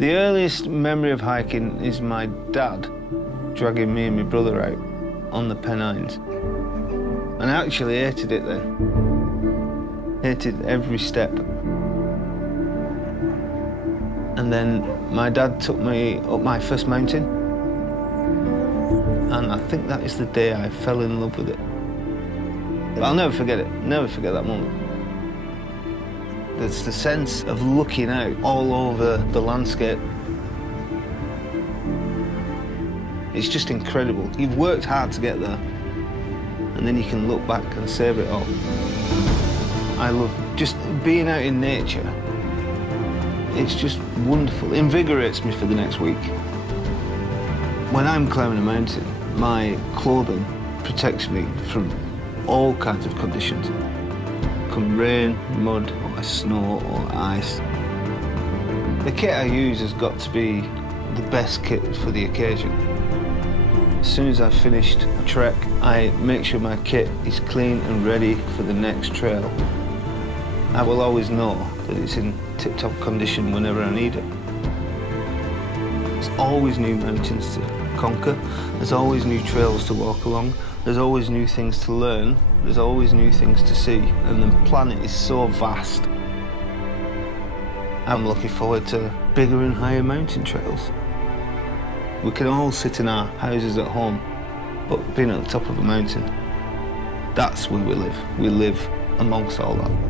The earliest memory of hiking is my dad dragging me and my brother out on the Pennines. And I actually hated it then. Hated every step. And then my dad took me up my first mountain. And I think that is the day I fell in love with it. I'll never forget it, never forget that moment. There's the sense of looking out all over the landscape. It's just incredible. You've worked hard to get there, and then you can look back and savor it all. I love just being out in nature. It's just wonderful. It invigorates me for the next week. When I'm climbing a mountain, my clothing protects me from all kinds of conditions. Come rain, mud, or snow, or ice. The kit I use has got to be the best kit for the occasion. As soon as I've finished a trek, I make sure my kit is clean and ready for the next trail. I will always know that it's in tip-top condition whenever I need it. There's always new mountains to conquer. There's always new trails to walk along. There's always new things to learn. There's always new things to see. And the planet is so vast. I'm looking forward to bigger and higher mountain trails. We can all sit in our houses at home, but being at the top of a mountain, that's where we live. We live amongst all that.